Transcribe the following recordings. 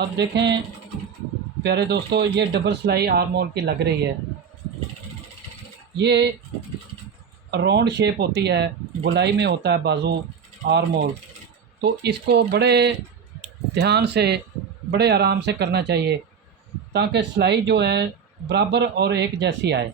अब देखें प्यारे दोस्तों, ये डबल सिलाई आर्म होल की लग रही है। ये राउंड शेप होती है, गोलाई में होता है बाजू आर्म होल। तो इसको बड़े ध्यान से, बड़े आराम से करना चाहिए ताकि सिलाई जो है बराबर और एक जैसी आए।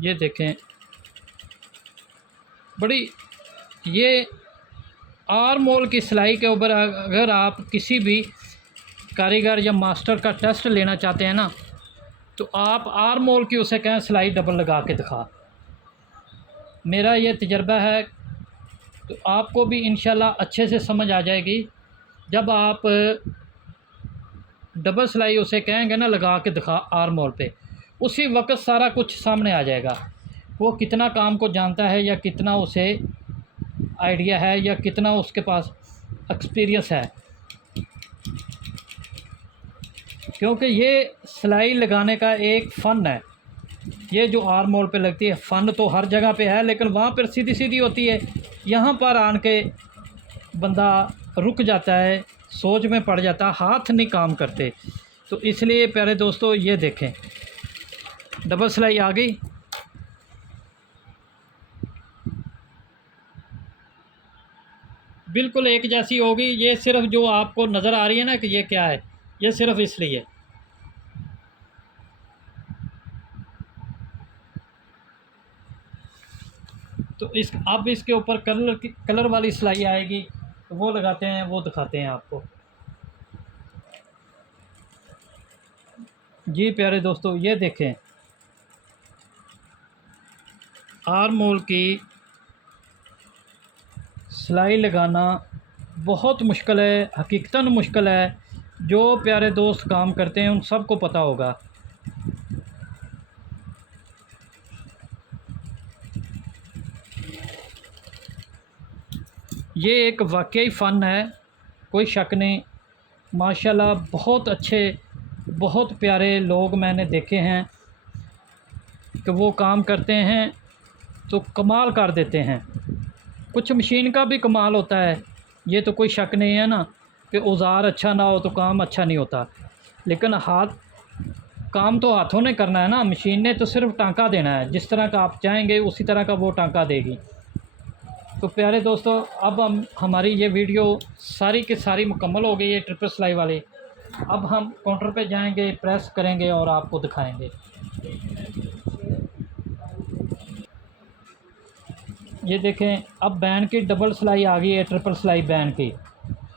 ये देखें बड़ी, ये आर्म होल की सिलाई के ऊपर अगर आप किसी भी कारीगर या मास्टर का टेस्ट लेना चाहते हैं ना, तो आप आर्म होल की उसे कहें सिलाई डबल लगा के दिखा। मेरा ये तजर्बा है, तो आपको भी इंशाल्लाह अच्छे से समझ आ जाएगी। जब आप डबल सिलाई उसे कहेंगे ना लगा के दिखा आर्म होल पे, उसी वक्त सारा कुछ सामने आ जाएगा। वो कितना काम को जानता है, या कितना उसे आइडिया है, या कितना उसके पास एक्सपीरियंस है। क्योंकि ये सिलाई लगाने का एक फ़न है। ये जो आर्म होल पे लगती है, फ़न तो हर जगह पे है, लेकिन वहाँ पर सीधी सीधी होती है। यहाँ पर आन के बंदा रुक जाता है, सोच में पड़ जाता है, हाथ नहीं काम करते। तो इसलिए प्यारे दोस्तों ये देखें, डबल सिलाई आ गई। बिल्कुल एक जैसी होगी। ये सिर्फ जो आपको नज़र आ रही है ना कि ये क्या है, ये सिर्फ इसलिए। तो इस अब इसके ऊपर कलर वाली सिलाई आएगी, तो वो लगाते हैं, वो दिखाते हैं आपको। जी प्यारे दोस्तों ये देखें, आर्म होल की सिलाई लगाना बहुत मुश्किल है, हकीकतन मुश्किल है। जो प्यारे दोस्त काम करते हैं उन सबको पता होगा। ये एक वाकई फ़न है, कोई शक नहीं। माशाल्लाह बहुत अच्छे, बहुत प्यारे लोग मैंने देखे हैं कि वो काम करते हैं तो कमाल कर देते हैं। कुछ मशीन का भी कमाल होता है, ये तो कोई शक नहीं है ना कि औज़ार अच्छा ना हो तो काम अच्छा नहीं होता। लेकिन काम तो हाथों ने करना है ना, मशीन ने तो सिर्फ टांका देना है। जिस तरह का आप चाहेंगे उसी तरह का वो टांका देगी। तो प्यारे दोस्तों अब हमारी ये वीडियो सारी की सारी मुकम्मल हो गई है ट्रिपल सिलाई वाली। अब हम काउंटर पे जाएंगे, प्रेस करेंगे और आपको दिखाएंगे। ये देखें, अब बैन की डबल सिलाई आ गई है, ट्रिपल सिलाई बैन की।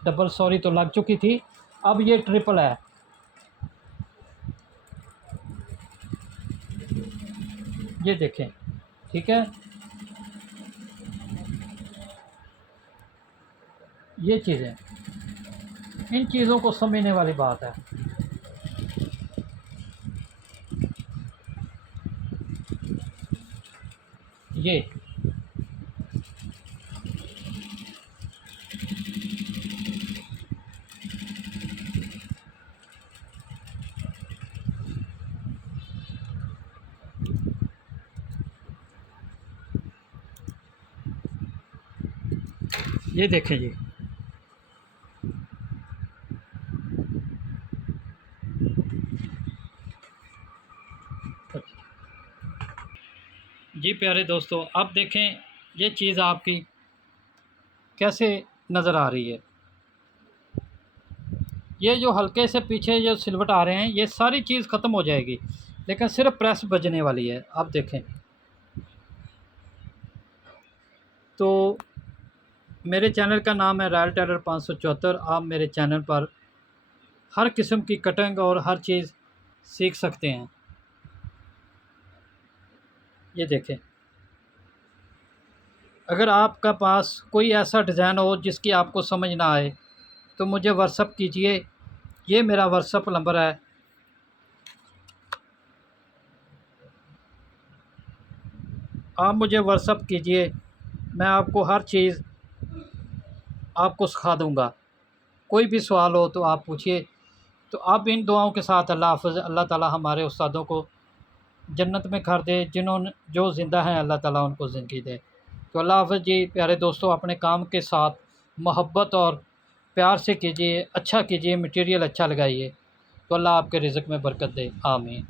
डबल सॉरी तो लग चुकी थी, अब ये ट्रिपल है। ये देखें, ठीक है। ये चीज़ें, इन चीज़ों को समझने वाली बात है। ये ये देखें जी, जी प्यारे दोस्तों अब देखें ये चीज़ आपकी कैसे नज़र आ रही है। ये जो हल्के से पीछे जो सिलवट आ रहे हैं, ये सारी चीज़ ख़त्म हो जाएगी, लेकिन सिर्फ प्रेस बजने वाली है। आप देखें, तो मेरे चैनल का नाम है रॉयल टेलर 574। आप मेरे चैनल पर हर किस्म की कटिंग और हर चीज़ सीख सकते हैं। ये देखें, अगर आपका पास कोई ऐसा डिज़ाइन हो जिसकी आपको समझ ना आए तो मुझे व्हाट्सअप कीजिए। ये मेरा व्हाट्सअप नंबर है। आप मुझे व्हाट्सअप कीजिए, मैं आपको हर चीज़ आपको सिखा दूँगा। कोई भी सवाल हो तो आप पूछिए। तो अब इन दुआओं के साथ अल्लाह हाफ़िज़। अल्लाह ताला हमारे उस्तादों को जन्नत में घर दे, जिन्होंने जो ज़िंदा हैं अल्लाह ताला उनको ज़िंदगी दे। तो अल्लाह हाफ़िज़ जी। प्यारे दोस्तों, अपने काम के साथ मोहब्बत और प्यार से कीजिए, अच्छा कीजिए, मटीरियल अच्छा लगाइए, तो अल्लाह आपके रिज़्क़ में बरकत दे। आमीन।